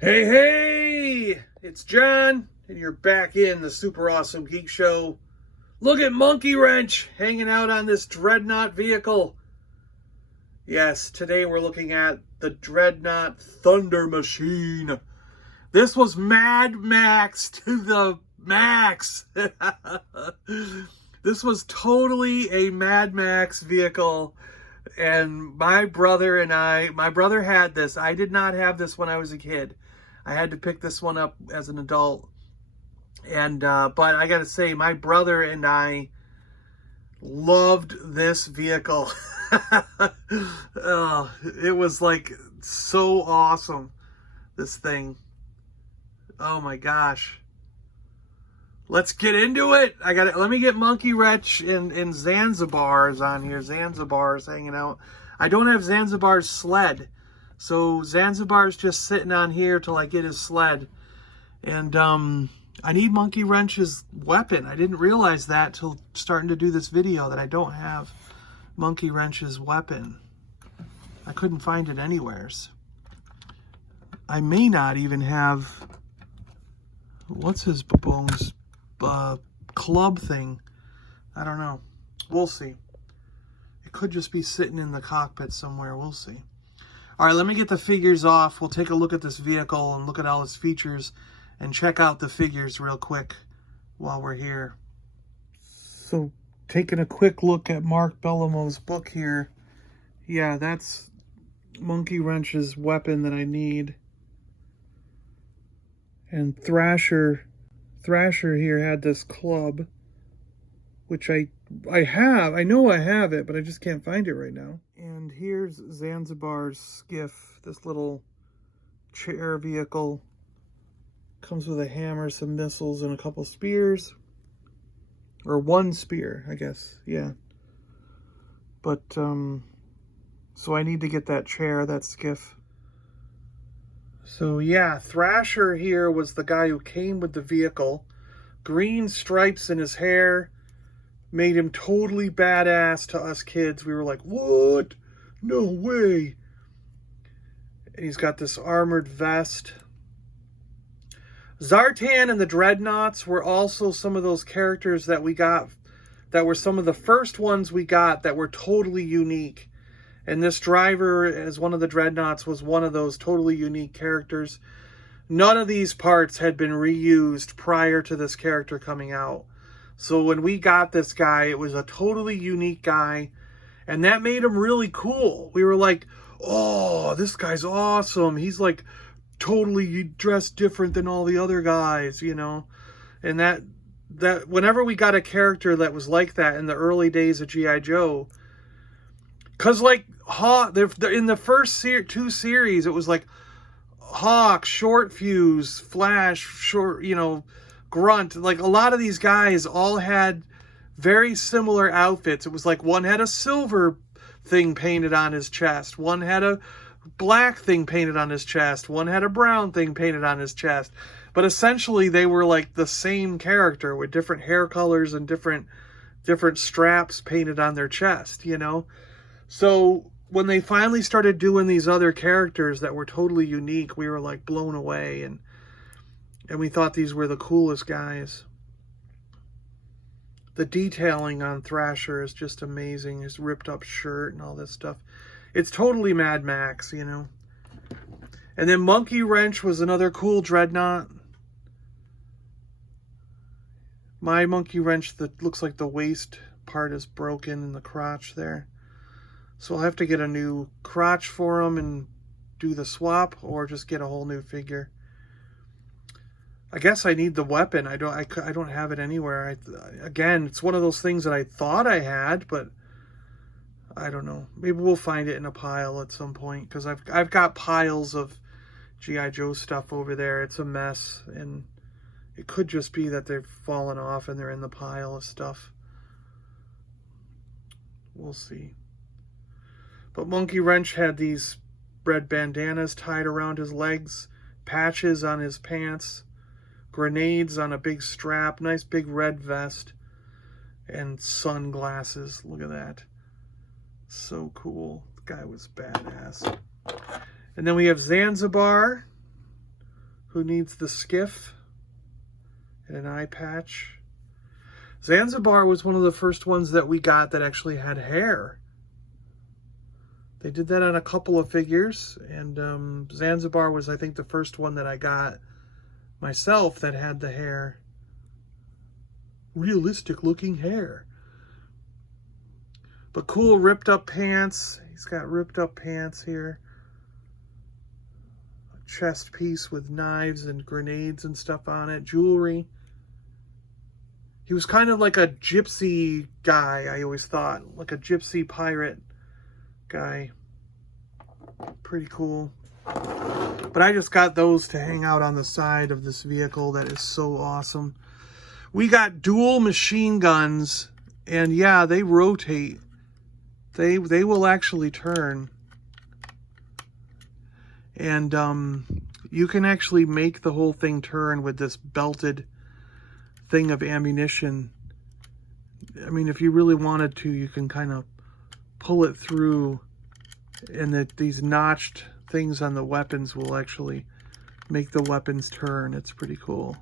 Hey, hey! It's John, and you're back in the Super Awesome Geek Show. Look at Monkeywrench hanging out on this Dreadnok vehicle. Yes, today we're looking at the Dreadnok Thunder Machine. This was Mad Max to the max. This was totally a Mad Max vehicle. And my brother had this. I did not have this when I was a kid. I had to pick this one up as an adult. And, but I gotta say, my brother and I loved this vehicle. Oh, it was like so awesome, this thing. Oh my gosh. Let's get into it. Let me get Monkeywrench and Zanzibar's on here. Zanzibar's hanging out. I don't have Zanzibar's sled. So Zanzibar's just sitting on here till I get his sled. And I need Monkeywrench's weapon. I didn't realize that till starting to do this video, that I don't have Monkeywrench's weapon. I couldn't find it anywheres. I may not even have, what's his baboon's club thing. I don't know. We'll see. It could just be sitting in the cockpit somewhere. We'll see. All right, let me get the figures off. We'll take a look at this vehicle and look at all its features and check out the figures real quick while we're here. So, taking a quick look at Mark Bellamo's book here. Yeah, that's Monkeywrench's weapon that I need. And Thrasher here had this club, which I know I have it, but I just can't find it right now. And here's Zanzibar's skiff, this little chair vehicle. Comes with a hammer, some missiles, and a couple spears. Or one spear, I guess, yeah. But, so I need to get that chair, that skiff. So yeah, Thrasher here was the guy who came with the vehicle. Green stripes in his hair made him totally badass to us kids. We were like, what? No way. And he's got this armored vest. Zartan and the Dreadnoks were also some of those characters that we got, that were some of the first ones we got that were totally unique. And this driver, as one of the Dreadnoks, was one of those totally unique characters. None of these parts had been reused prior to this character coming out. So when we got this guy, it was a totally unique guy. And that made him really cool. We were like, oh, this guy's awesome. He's like totally dressed different than all the other guys, you know. And that whenever we got a character that was like that in the early days of G.I. Joe, because like in the first two series, it was like Hawk, Short Fuse, Flash, Grunt. Like a lot of these guys all had very similar outfits. It was like one had a silver thing painted on his chest, one had a black thing painted on his chest, one had a brown thing painted on his chest. But essentially they were like the same character with different hair colors and different straps painted on their chest, you know. So when they finally started doing these other characters that were totally unique, we were like blown away, and we thought these were the coolest guys. The detailing on Thrasher is just amazing. His ripped up shirt and all this stuff. It's totally Mad Max, you know. And then Monkeywrench was another cool Dreadnok. My Monkeywrench, that looks like the waist part is broken in the crotch there. So I'll have to get a new crotch for him and do the swap, or just get a whole new figure. I guess I need the weapon. I don't have it anywhere. Again, it's one of those things that I thought I had, but I don't know. Maybe we'll find it in a pile at some point, because I've got piles of G.I. Joe stuff over there. It's a mess, and it could just be that they've fallen off and they're in the pile of stuff. We'll see. But Monkeywrench had these red bandanas tied around his legs, patches on his pants, grenades on a big strap, nice big red vest, and sunglasses. Look at that. So cool. The guy was badass. And then we have Zanzibar, who needs the skiff and an eye patch. Zanzibar was one of the first ones that we got that actually had hair. They did that on a couple of figures, and Zanzibar was, I think, the first one that I got myself that had the hair. Realistic looking hair. But cool ripped up pants. He's got ripped up pants here. A chest piece with knives and grenades and stuff on it. Jewelry. He was kind of like a gypsy guy, I always thought. Like a gypsy pirate guy. Pretty cool. But I just got those to hang out on the side of this vehicle. That is so awesome. We got dual machine guns, and yeah, they rotate. They will actually turn. And you can actually make the whole thing turn with this belted thing of ammunition. I mean, if you really wanted to, you can kind of pull it through, and these notched things on the weapons will actually make the weapons turn. It's pretty cool.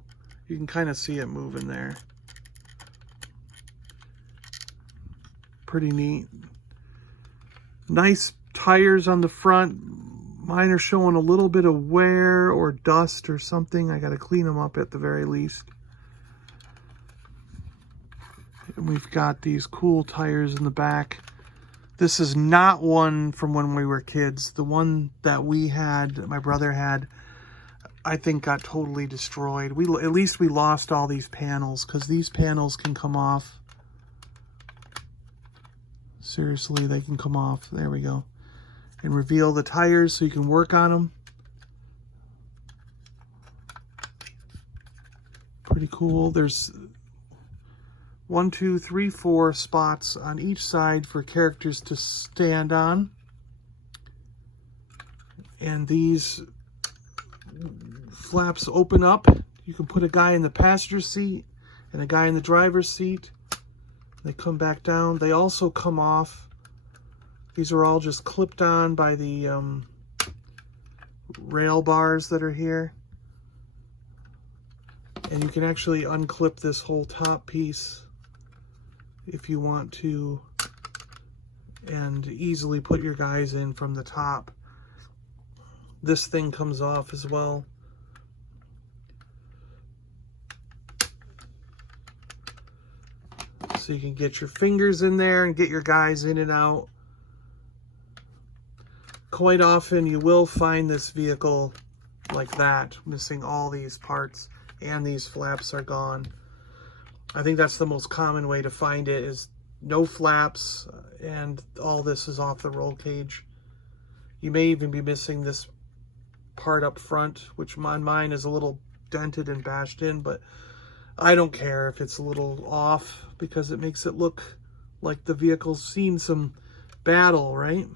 You can kind of see it moving there. Pretty neat. Nice tires on the front. Mine are showing a little bit of wear or dust or something. I got to clean them up at the very least. And we've got these cool tires in the back. This is not one from when we were kids. The one that we had, my brother had, I think got totally destroyed. At least we lost all these panels, because these panels can come off. Seriously, they can come off. There we go. And reveal the tires so you can work on them. Pretty cool. There's 1, 2, 3, 4 spots on each side for characters to stand on. And these flaps open up. You can put a guy in the passenger seat and a guy in the driver's seat. They come back down. They also come off. These are all just clipped on by the rail bars that are here. And you can actually unclip this whole top piece if you want to, and easily put your guys in from the top. This thing comes off as well. So you can get your fingers in there and get your guys in and out. Quite often you will find this vehicle like that, missing all these parts, and these flaps are gone. I think that's the most common way to find it, is no flaps, and all this is off the roll cage. You may even be missing this part up front, which on mine is a little dented and bashed in, but I don't care if it's a little off, because it makes it look like the vehicle's seen some battle, right?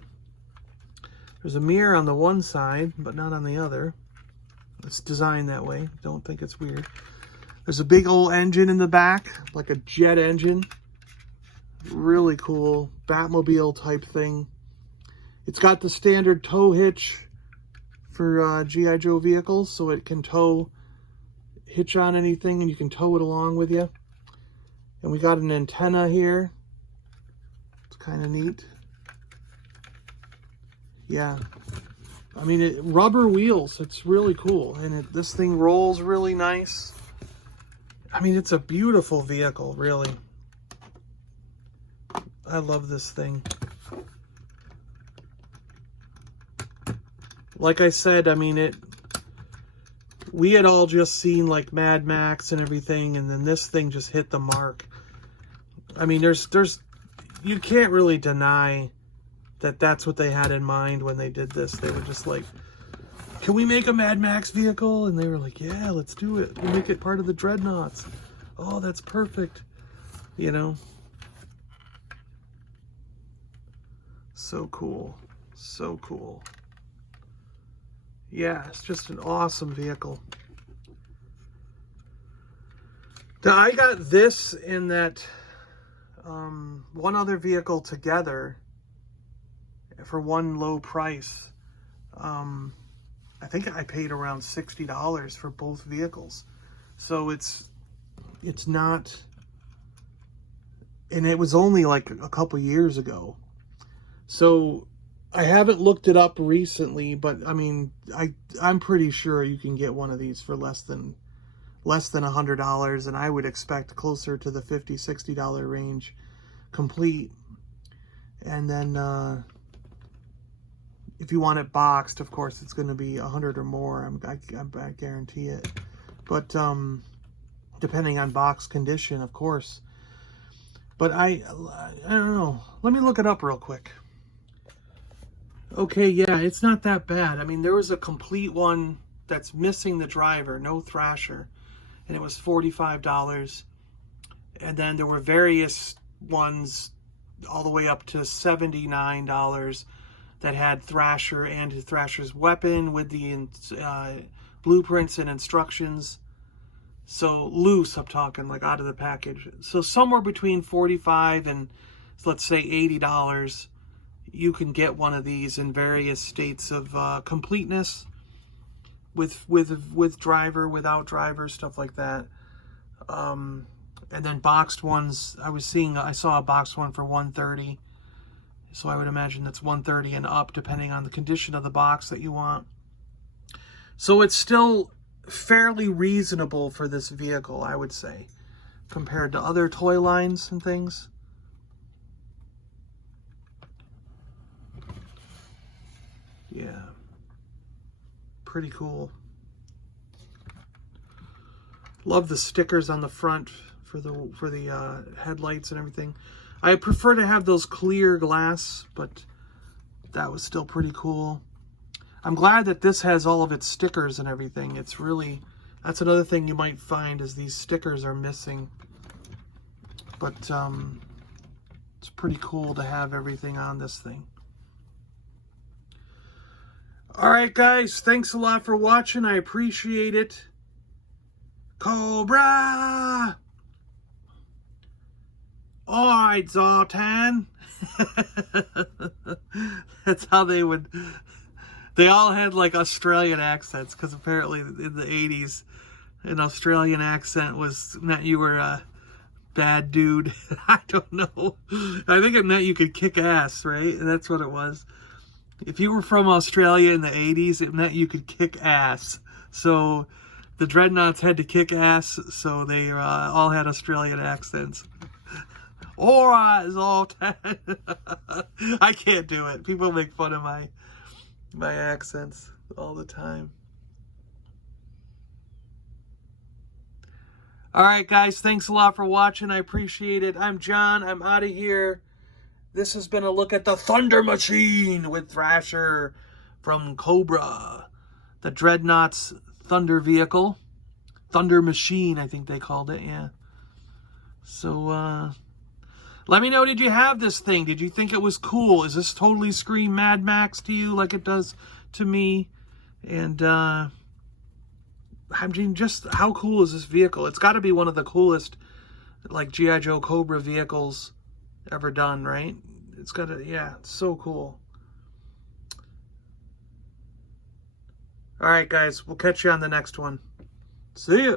There's a mirror on the one side, but not on the other. It's designed that way. Don't think it's weird. There's a big old engine in the back, like a jet engine. Really cool Batmobile type thing. It's got the standard tow hitch for G.I. Joe vehicles, so it can hitch on anything, and you can tow it along with you. And we got an antenna here. It's kind of neat. Yeah. I mean, rubber wheels. It's really cool. And this thing rolls really nice. I mean, it's a beautiful vehicle, really. I love this thing. Like I said, I mean, we had all just seen like Mad Max and everything, and then this thing just hit the mark. I mean, you can't really deny that that's what they had in mind when they did this. They were just like, can we make a Mad Max vehicle? And they were like, yeah, let's do it. We'll make it part of the Dreadnoks. Oh, that's perfect. You know? So cool. So cool. Yeah, it's just an awesome vehicle. Now, I got this and that one other vehicle together for one low price. I think I paid around $60 for both vehicles. So it's not, and it was only like a couple years ago. So I haven't looked it up recently, but I mean, I'm pretty sure you can get one of these for less than $100, and I would expect closer to the $50-$60 range complete. And then if you want it boxed, of course, it's going to be $100 or more. I guarantee it. But depending on box condition, of course. But I don't know. Let me look it up real quick. Okay, yeah, it's not that bad. I mean, there was a complete one that's missing the driver, no Thrasher, and it was $45. And then there were various ones all the way up to $79 that had Thrasher and Thrasher's weapon with the blueprints and instructions. So loose, I'm talking, like out of the package. So somewhere between $45 and, let's say, $80, you can get one of these in various states of completeness, with driver, without driver, stuff like that. And then boxed ones, I saw a boxed one for $130. So I would imagine that's $130 and up, depending on the condition of the box that you want. So it's still fairly reasonable for this vehicle, I would say, compared to other toy lines and things. Yeah, pretty cool. Love the stickers on the front for the headlights and everything. I prefer to have those clear glass, but that was still pretty cool. I'm glad that this has all of its stickers and everything. It's really, that's another thing you might find, is these stickers are missing. But it's pretty cool to have everything on this thing. Alright guys, thanks a lot for watching. I appreciate it. Cobra! Alright, Zartan. That's how they would... They all had like Australian accents, because apparently in the 80s, an Australian accent meant you were a bad dude. I don't know. I think it meant you could kick ass, right? That's what it was. If you were from Australia in the 80s, it meant you could kick ass. So the Dreadnoks had to kick ass, so they all had Australian accents. Alright, Zoltan. I can't do it. People make fun of my accents all the time. Alright guys, thanks a lot for watching. I appreciate it. I'm John. I'm out of here. This has been a look at the Thunder Machine with Thrasher from Cobra. The Dreadnoughts Thunder vehicle. Thunder Machine, I think they called it, yeah. So, let me know, did you have this thing? Did you think it was cool? Is this totally scream Mad Max to you like it does to me? And, I mean, just how cool is this vehicle? It's got to be one of the coolest, like, G.I. Joe Cobra vehicles ever done, right? It's got to, yeah, it's so cool. All right, guys, we'll catch you on the next one. See ya.